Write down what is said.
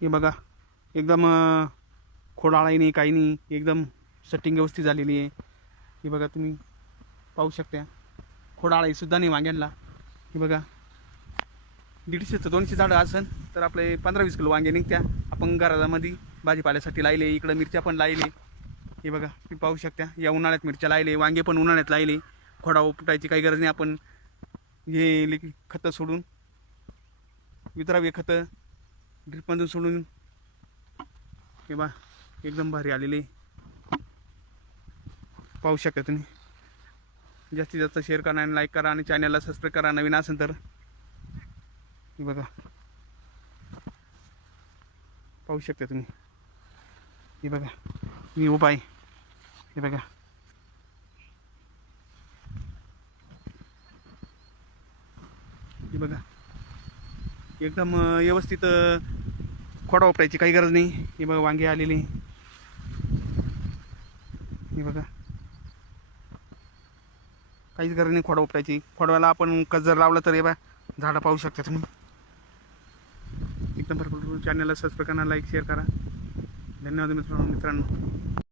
हे बघा एकदम खोडाळाही नाही काही नाही एकदम सेटिंग व्यवस्थित झालेली आहे. हे बघा तुम्ही पाहू शकता. खोडाळाहीसुद्धा नाही वांग्यांना हे बघा दीडशे ते दोनशे झाडं असेल तर आपले पंधरा वीस किलो वांगे निघत्या. आपण घरामध्ये भाजीपाल्यासाठी लायले इकडं मिरच्या पण लायले हे बघा तुम्ही पाहू शकता. या उन्हाळ्यात मिरच्या लायले वांगे पण उन्हाळ्यात लायले खोडा उपटायची काही गरज नाही आपण हे खतं सोडून. वितरावे खतं. ड्रिपमधून सोडून. हे बा एकदम भारी आलेली. पाहू शकता तुम्ही. जास्तीत जास्त शेअर करा आणि लाईक करा आणि चॅनलला सबस्क्राईब करा नवीन असेल तर. हे बघा. पाहू शकता तुम्ही. हे बघा मी उपाय हे बघा. हे बघा. एकदम व्यवस्थित खोडा वापरायची काही गरज नाही. हे बघा वांगे आलेली. हे बघा. काहीच गरज नाही खोडा उपटायची खोडव्याला आपण कजर जर लावलं तर हे बा झाडं पाहू शकता तुम्ही. एकदम भरपूर चॅनलला सबस्क्राईब करा लाईक शेअर करा. धन्यवाद मित्रांनो मित्रांनो.